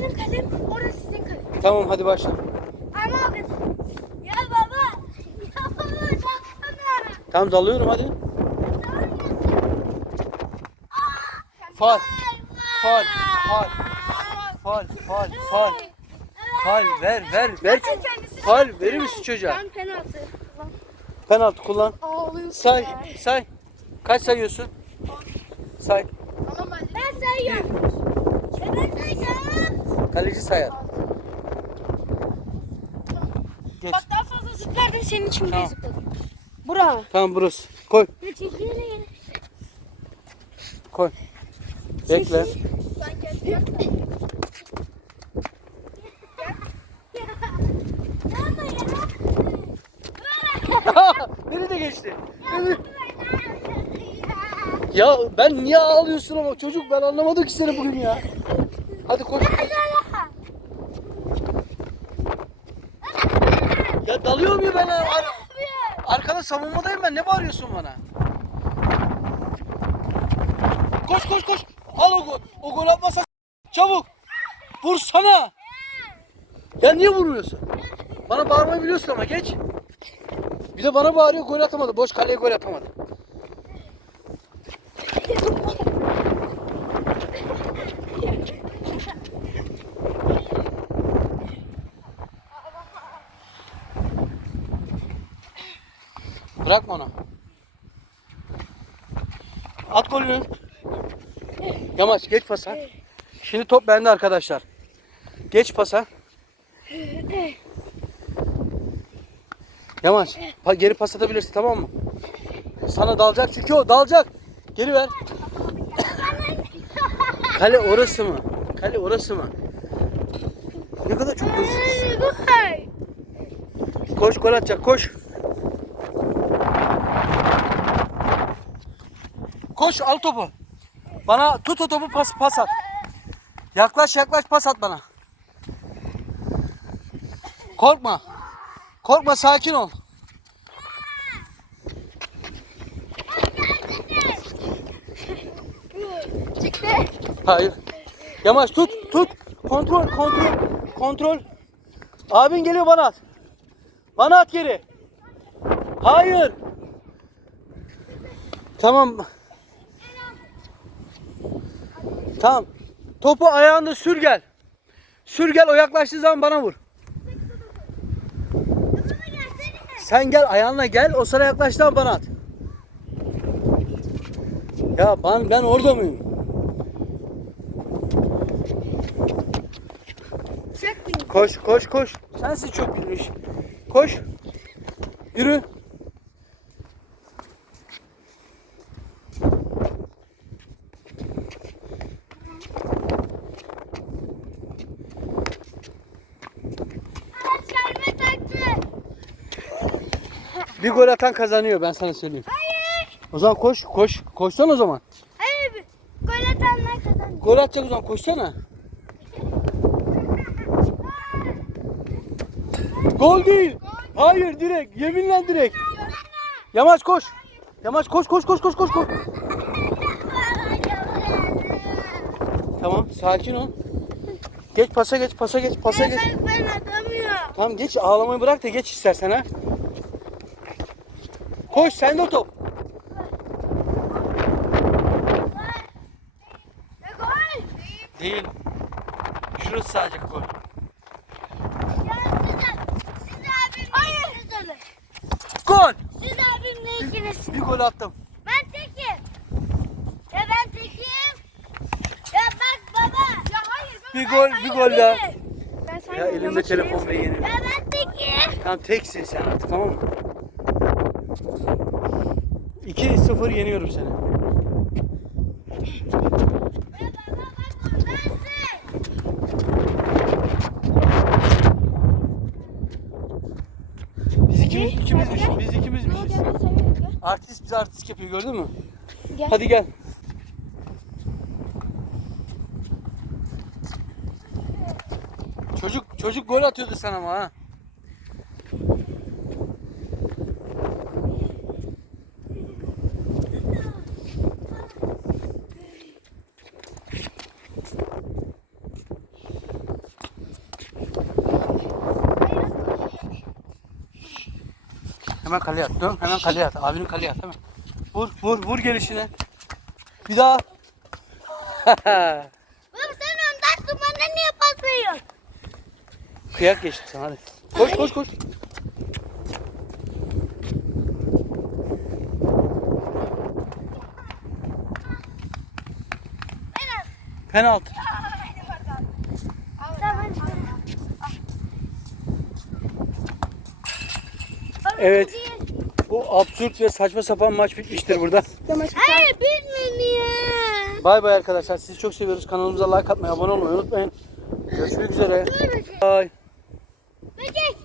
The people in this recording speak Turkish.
benim kalem, orası sizin kalem. Tamam hadi başla. Ama abi. Ya baba. Ya baba baksana. Tamam dalıyorum hadi. Fal. Fal. Fal. Fal. Fal. Fal. Fal. Ver ver ver. Fal verir misin çocuğa? Ben penaltı. Penaltı kullan. Ağlıyorsun. Say. Say. Kaç sayıyorsun? Say. Ben sayıyorum. Kaleci sayar. Geç. Bak daha fazla zıplardım senin için Tamam. bir zıpladım. Bura. Tamam burası. Koy. Ne? Koy. Bekle. Beni de geçti. Beni- Ya ben niye ağlıyorsun ama çocuk ben anlamadım ki seni bugün ya. Hadi koş. Ya ben. Ar- arkada savunmadayım ben. Ne bağırıyorsun bana? Koş koş koş. Al o gol. O gol atmasa çabuk. Vursana. Ya niye vurmuyorsun? Bana bağırmayı biliyorsun ama geç. Bir de bana bağırıyor gol atamadı. Boş kaleye gol atamadı. Bırakma onu. At golünü. Yamaç geç pasa. Şimdi top bende arkadaşlar. Geç pasa. Yamaç pa- geri pas atabilirsin tamam mı? Sana dalacak çünkü o dalacak. Geri ver. Kale orası mı? Kale orası mı? Ne kadar çok hızlı. Koş gol atacak koş. Koş al topu. Bana tut o topu pas, pas at. Yaklaş yaklaş pas at bana. Korkma. Korkma sakin ol. Çıktı. Hayır. Yamaç tut tut. Kontrol kontrol kontrol. Abin geliyor bana at. Bana at geri. Hayır. Tamam. Tamam. Topu ayağında sür gel. Sür gel o yaklaştığı zaman bana vur. Sen gel ayağınla gel o sana yaklaştığı zaman bana at. Ya ben, ben orada mıyım? Koş koş koş. Sensin çok bilmiş. Koş. Yürü. Bir gol atan kazanıyor ben sana söyleyeyim. Hayır. O zaman koş koş. Koşsan o zaman. Hayır. Gol atanlar kazandı. Gol atacak o zaman koşsana. Gol değil. Hayır direkt. Yeminle direkt. Yamaç koş. Yamaç koş koş koş koş koş koş. Tamam sakin ol. Geç pasa geç pasa geç pasa geç. Ben, ben atamıyorum. Tamam geç ağlamayı bırak da geç istersen ha. Koş sen de top. Gol. Değil. Şurası sadece gol. Gol. Siz abimle ikiniz. Bir gol attım. Ben tekim. Ya ben tekim. Ya bak baba. Ya hayır. Bir gol, bir gol daha. Ben Ya elimde telefon ve yeni. Ya ben tekim. Tamam teksin sen artık tamam mı? 2-0 yeniyorum seni. Biz ikimiz, ikimizmiş, biz ikimizmişiz. Artist bize artist yapıyor gördün mü? Gel. Hadi gel. Çocuk çocuk gol atıyordu sana ama ha. Hemen kaleye at. Dön hemen kaleye at. Abinin kaleye at hemen. Vur vur vur gelişine. Bir daha. Baba sen öndersin bana niye pas veriyorsun? Kıyak geçti sana hadi. Koş koş koş. Penaltı. Evet. Bu absürt ve saçma sapan maç bitmiştir burada. Hayır bitmiyor. Bay bay arkadaşlar. Sizi çok seviyoruz. Kanalımıza like atmayı, abone olmayı unutmayın. Görüşmek üzere. Bay. Böcek.